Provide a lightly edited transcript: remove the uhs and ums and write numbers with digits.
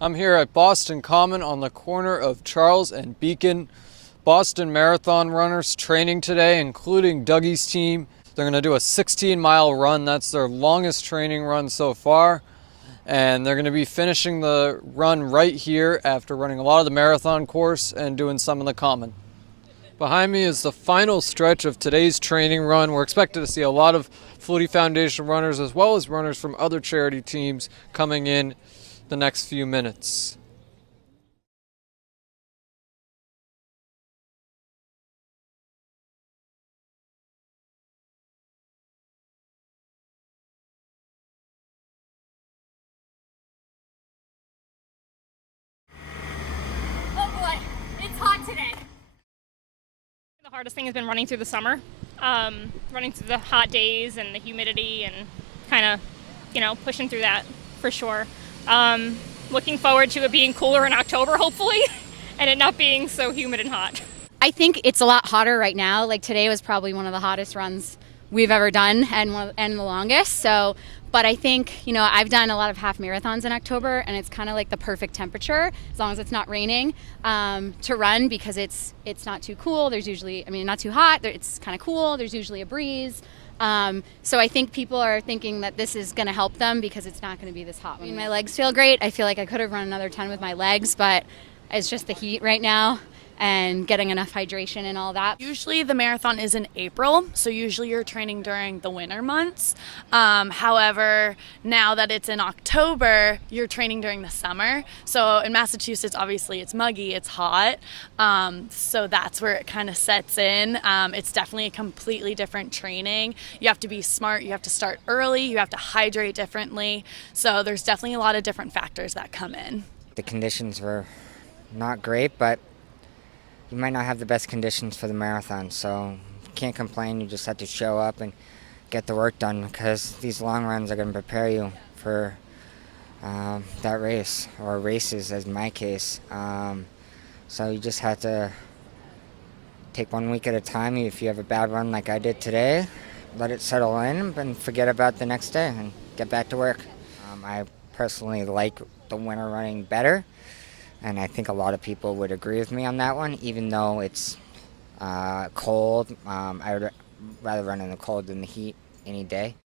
I'm here at Boston Common on the corner of Charles and Beacon. Boston Marathon runners training today, including Dougie's team. They're going to do a 16-mile run. That's their longest training run so far. And they're going to be finishing the run right here after running a lot of the marathon course and doing some of the common. Behind me is the final stretch of today's training run. We're expected to see a lot of Flutie Foundation runners as well as runners from other charity teams coming in the next few minutes. Oh boy, it's hot today. The hardest thing has been running through the summer, running through the hot days and the humidity and kind of, pushing through that for sure. Looking forward to it being cooler in October, hopefully, and it not being so humid and hot. I think it's a lot hotter right now. Like today was probably one of the hottest runs we've ever done and the longest. So, but I think, I've done a lot of half marathons in October and it's kind of like the perfect temperature as long as it's not raining to run because it's not too cool. There's usually, not too hot. It's kind of cool. There's usually a breeze. So I think people are thinking that this is going to help them because it's not going to be this hot. My legs feel great. I feel like I could have run another 10 with my legs, but it's just the heat right now and getting enough hydration and all that. Usually the marathon is in April, so usually you're training during the winter months. However, now that it's in October, you're training during the summer. So in Massachusetts, obviously it's muggy, it's hot. So that's where it kind of sets in. It's definitely a completely different training. You have to be smart, you have to start early, you have to hydrate differently. So there's definitely a lot of different factors that come in. The conditions were not great, but you might not have the best conditions for the marathon, so you can't complain. You just have to show up and get the work done because these long runs are going to prepare you for that race, or races as in my case. So you just have to take 1 week at a time. If you have a bad run like I did today, let it settle in and forget about the next day and get back to work. I personally like the winter running better. And I think a lot of people would agree with me on that one, even though it's cold. I would rather run in the cold than the heat any day.